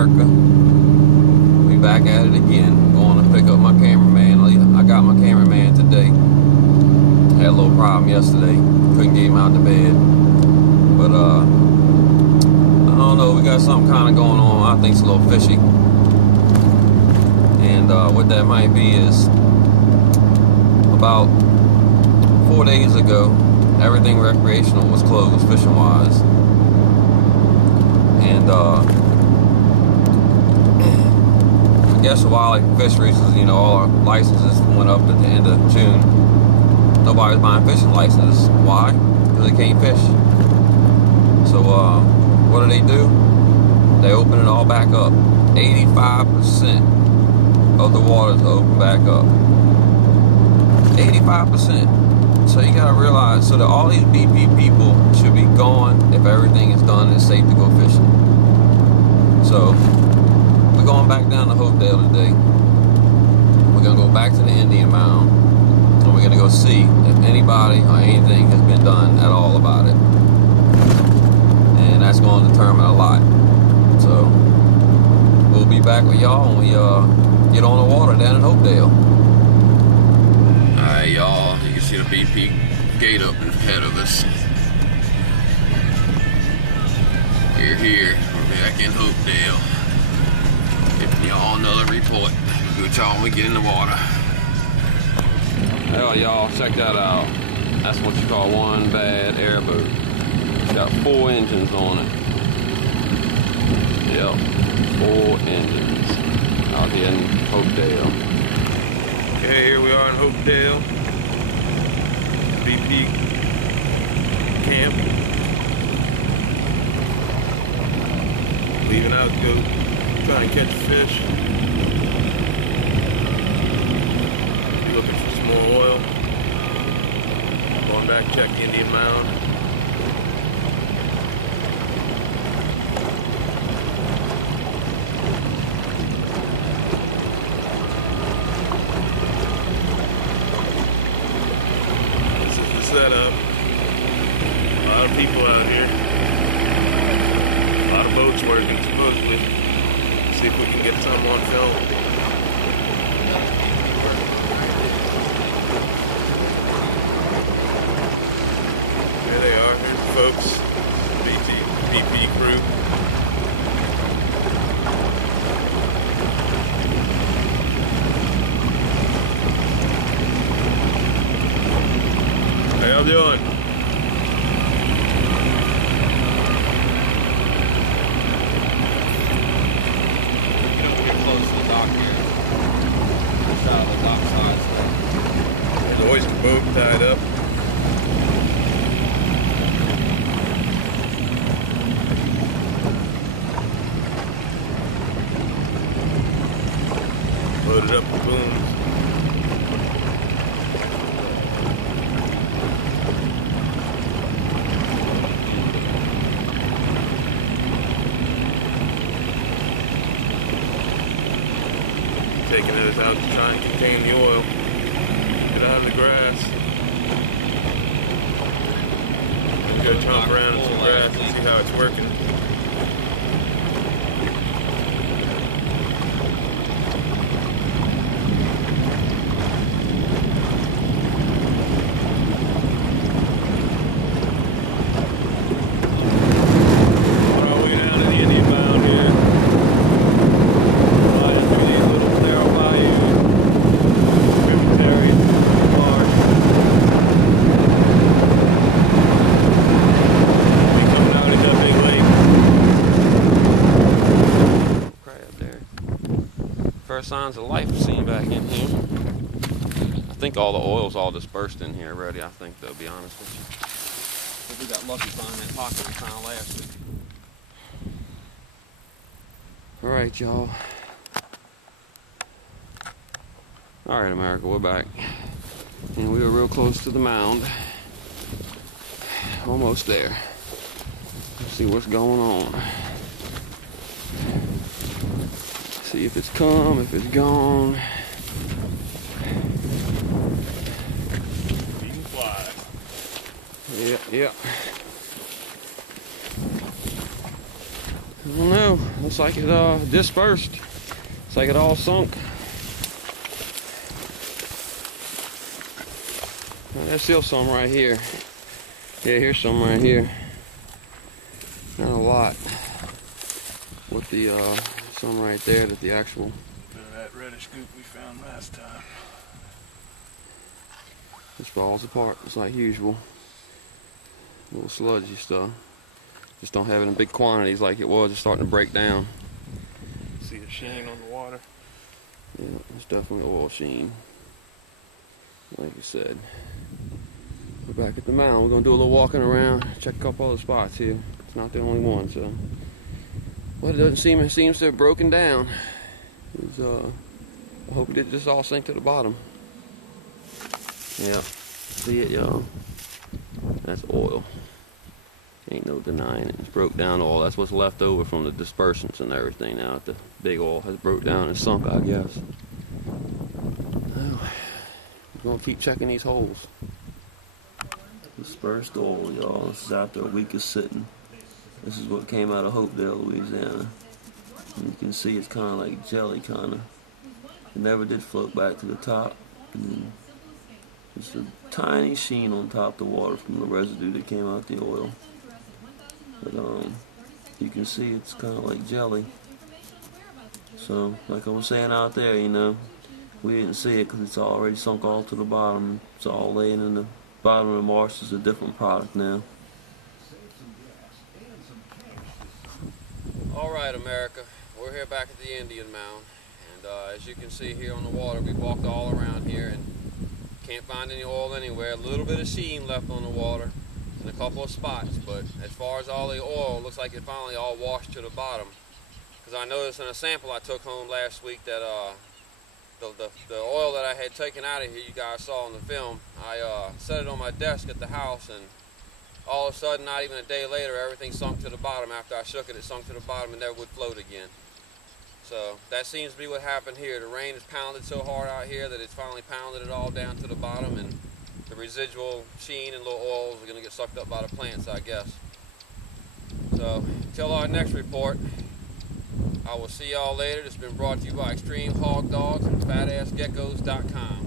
America. We back at it again. Going to pick up my cameraman. I got my cameraman today. Had a little problem yesterday. Couldn't get him out of bed. But I don't know. We got something kind of going on. I think it's a little fishy. And what that might be is about 4 days ago, everything recreational was closed, fishing wise. And I guess for wildlife fisheries, you know, all our licenses went up at the end of June. Nobody's buying fishing licenses. Why? Because they can't fish. So what do? They open it all back up. 85% of the waters open back up. 85%. So you gotta realize, so that all these BP people should be gone if everything is done and it's safe to go fishing. So we're going back down to Hopedale today. We're gonna go back to the Indian Mound, and we're gonna go see if anybody or anything has been done at all about it. And that's going to determine a lot. So we'll be back with y'all when we get on the water down in Hopedale. Alright, y'all, you can see the BP gate up ahead of us. We're here. We're back in Hopedale. Giving y'all another report. Do it y'all when we get in the water. Hell, y'all, check that out. That's what you call one bad airboat. It's got 4 engines on it. Yep, 4 engines out here in Hopedale. Okay, here we are in Hopedale. BP camp. Leaving out to go try and catch fish. Be looking for some more oil. Going back to check the Indian Mound. Set up. A lot of people out here. A lot of boats working, supposedly. See if we can get some on film. There they are. Here's the folks. BP crew. How y'all doing? Get close to the dock here. Just out of the dock side. There's always a boat tied up. Loaded up with booms. Taking it out to try and contain the oil. Get out of the grass. And go jump around in some grass and see how it's working. Signs of life seen back in here. I think all the oil's all dispersed in here already, I think, though, to be honest with you. I think we got lucky finding that pocket we found last week. Alright, y'all. Alright, America, we're back. And we were real close to the mound. Almost there. Let's see what's going on. See if it's come, if it's gone. You can fly. Yeah. I don't know. looks like it dispersed. Looks like it all sunk. Well, there's still some right here. Yeah, here's some right here. Not a lot. With the some right there that the actual bit of that reddish goop we found last time. Just falls apart just like usual. Little sludgy stuff. Just don't have it in big quantities like it was. It's starting to break down. See the sheen on the water? Yeah, it's definitely oil sheen. Like you said. We're back at the mound. We're going to do a little walking around, check a couple other spots here. It's not the only one, so. Well, it doesn't seem, it seems to have broken down. I hope it did just all sink to the bottom. Yeah, see it, y'all? That's oil. Ain't no denying it. It's broke down all. That's what's left over from the dispersants and everything now. The big oil has broke down and sunk, I guess. Oh, we're going to keep checking these holes. Dispersed oil, y'all. This is after a week of sitting. This is what came out of Hopedale, Louisiana. And you can see it's kind of like jelly, kind of. It never did float back to the top. And just a tiny sheen on top of the water from the residue that came out the oil. But you can see it's kind of like jelly. So, like I was saying out there, you know, we didn't see it because it's already sunk all to the bottom. It's all laying in the bottom of the marsh. Is a different product now. Alright, America, we're here back at the Indian Mound, and as you can see here on the water, we've walked all around here and can't find any oil anywhere. A little bit of sheen left on the water in a couple of spots, but as far as all the oil, it looks like it finally all washed to the bottom. Because I noticed in a sample I took home last week that the oil that I had taken out of here, you guys saw in the film, I set it on my desk at the house, and all of a sudden, not even a day later, everything sunk to the bottom. After I shook it, it sunk to the bottom and never would float again. So that seems to be what happened here. The rain has pounded so hard out here that it's finally pounded it all down to the bottom, and the residual sheen and little oils are going to get sucked up by the plants, I guess. So until our next report, I will see y'all later. This has been brought to you by Extreme Hog Dogs and FatAssGeckos.com.